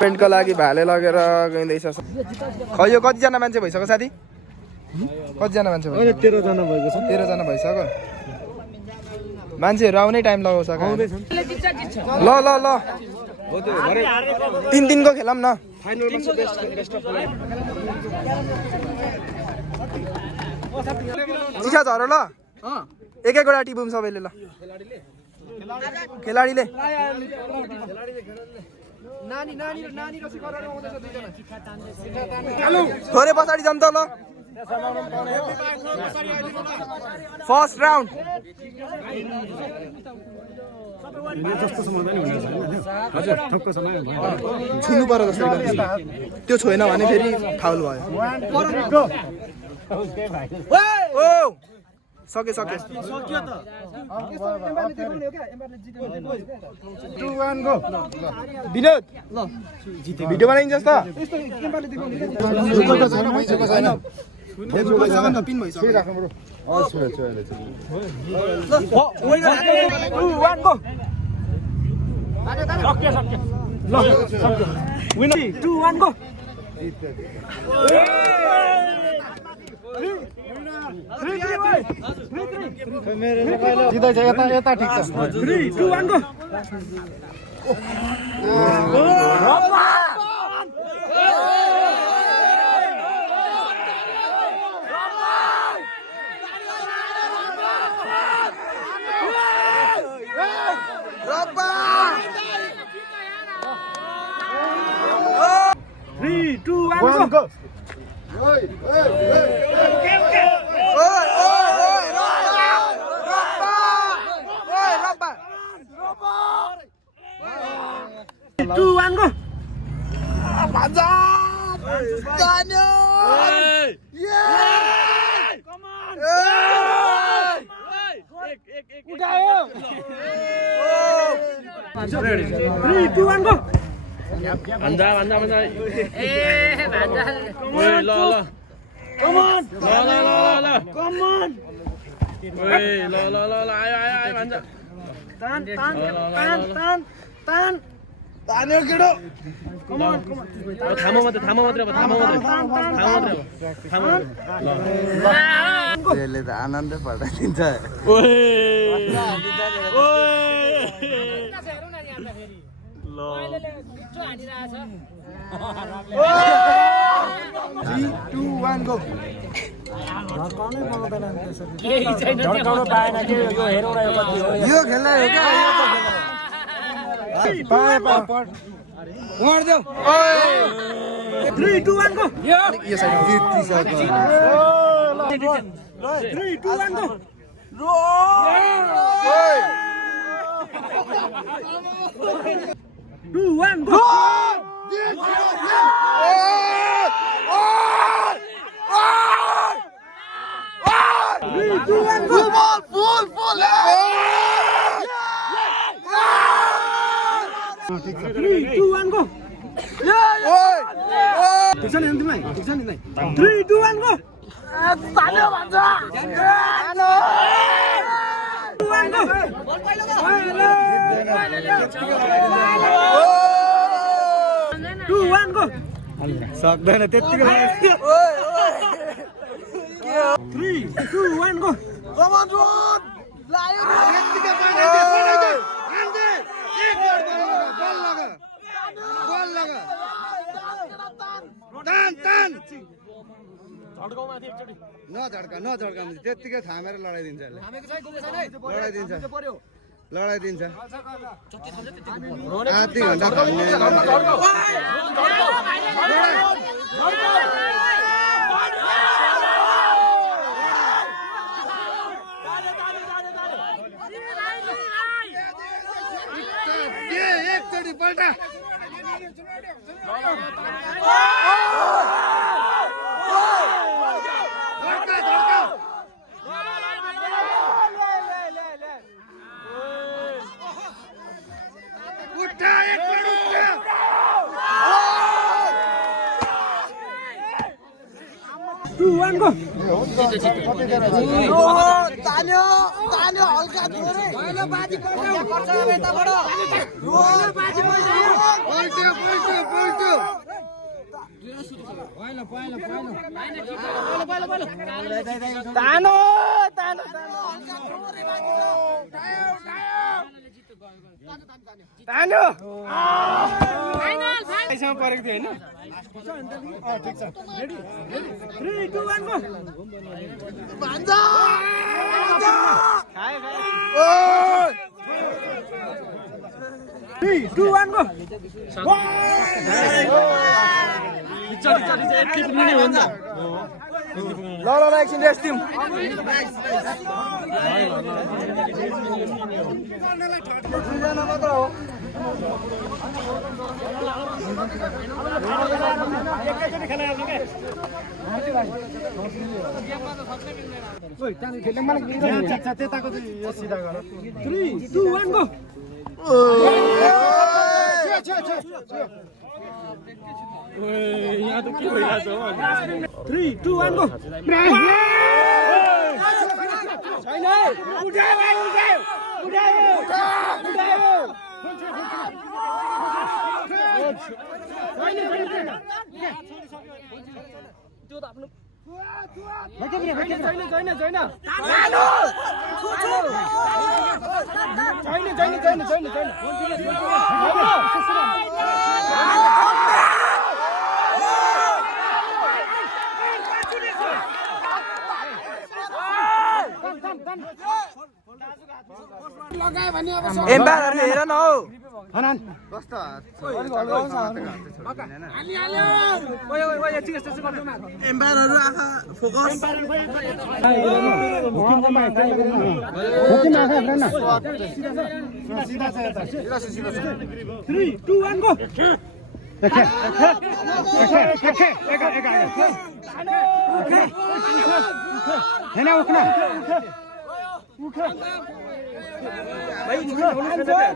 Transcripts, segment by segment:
पेन्टको लागि भाले लगेर गइँदैछ। खै यो कतिजना मान्छे भइसक्यो साथी? कतिजना मान्छे भयो? 13 जना भएको छ। 13 जना भइसक्यो। मान्छेहरू आउनै टाइम लगाउँछ। ल ल ल 3 दिनको खेलौँ न। चिसा झरो ल एक एकवटा टिपुम सबैले। ल खेलाडीले थोरै पछाडि जाऊँ त ल। फर्स्ट राउन्ड छुनु पर्यो जस्तो त्यो छोएन भने फेरि फाउल भयो। सके विनोद भिडियो बनाइन्छ त। यता ठिक छ। 3 2 1 गो। त्यसले त आनन्द पठाइदिन्छ। यो खेल्दा मार्देऊ 3 2 1 गो। यो side 3 2 1 go. 2 1 go. 3 2 1 go. Full 3 2 1 go. ठिक छ नि तिमीलाई? ठिक छ नि नै? 3 2 1 गो। तान्यो भन्छ। 2 1 गो। बल पहिलो गो। 2 1 गो। सक्दैन त्यतिकै। 3 2 1 गो। Com on road. लायो त्यतिकै पढाइदे। हान्दै। एक बल लगा। तान झड्काउमाथि एकचोटी नझड्का त्यतिकै थामेर लडाइदिन्छ। लडाइदिन्छ आधी घन्टा एकचोटी पल्टा। तान्यो हल्का थोरै पहिलो बाजी पर्छ यताबाट। तानो फाइनल परेको थियो हैन ठिक छ रेडी 3 2 1 गो भान्जा खाए 3 2 1 गो ल एकछिन रेस्ट दिउँ मात्र हो एकैचोटि खेला हेर्नु के 3 2 1 गो यहाँ त के भइरहेछ हो 3 2 1 गो छैन उठायो भाइ उठायो त्यो त आफ्नो एम्पायरहरु हेर न हौ हनन कस्तो एम्पायरहरु आँखा फोकस 3 2 1 गो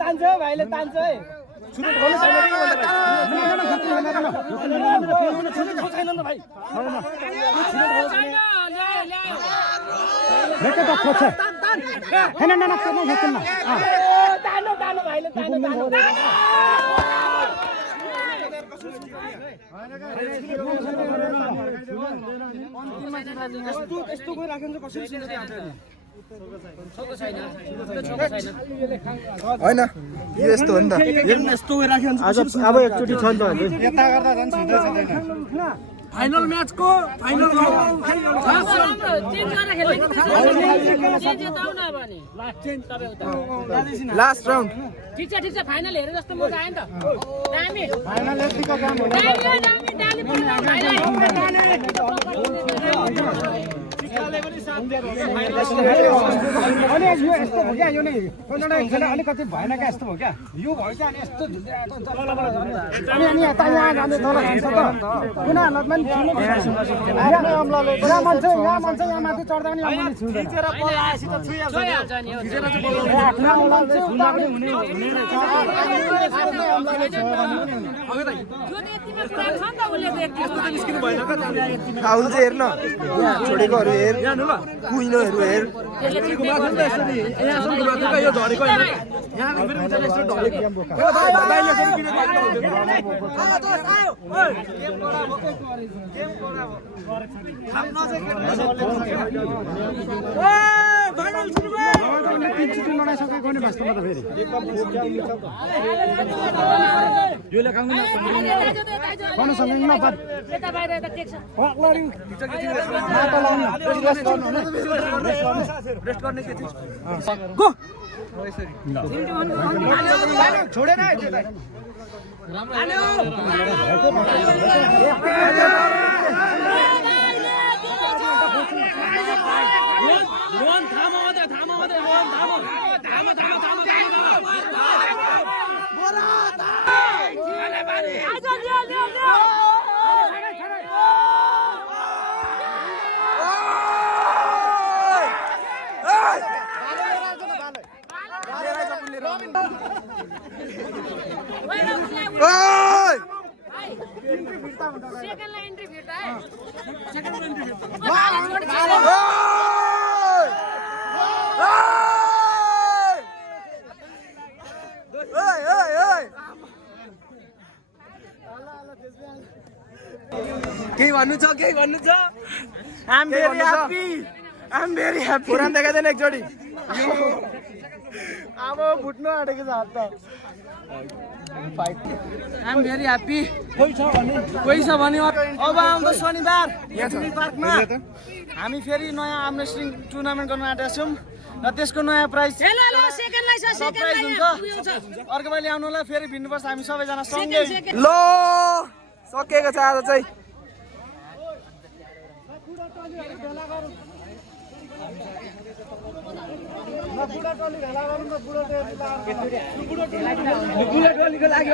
तान्छ भाइले तान्छ है होइन यो यस्तो हो नि त हेर्नु यस्तो राख्यो अब एकचोटि छ नि त यता गर्दा झन् छिटो फाइनल म्याचको फाइनल लास्ट राउन्ड ठीक छ फाइनल हेरे जस्तो मजा आयो नि त दामी फाइनल यतिको काम हो अनि यो यस्तो हो क्या यो नै अलिकति भएन क्या यस्तो हो क्या यो भयो क्या अनि यस्तो अनि यता यहाँ जाने तल जान्छ त उनीहरूलाई पनि यहाँ मान्छे यहाँ माथि चढ्दा पनि फाउल चाहिँ हेर्न छोडेकोहरू हेर कुइनोहरू हेर लडाइसकेको नि वास्तवमा त फेरि यो लेखाउनु छोडेन केही भन्नु छ I'm very happy I'm very happy पुरान देखाइदेन एकचोटि अब फुट्नु आँटेको छ हात त आइएम भेरी ह्याप्पी कोही छ भने अब आउँदो शनिबार यहाँ छ पार्कमा हामी फेरि नयाँ आर्म रेस्लिङ टुर्नामेन्ट गर्न आँटेका छौँ र त्यसको नयाँ प्राइज हेलो हेलो सेकेन्ड लाइ छ सेकेन्ड प्राइज लाइ हुन्छ अर्को पालि आउनु होला फेरि भिन्नुपर्छ हामी सबैजना सँगै सेकेन्ड लो सकिएको छ आज चाहिँ बुढो टोलीको लागि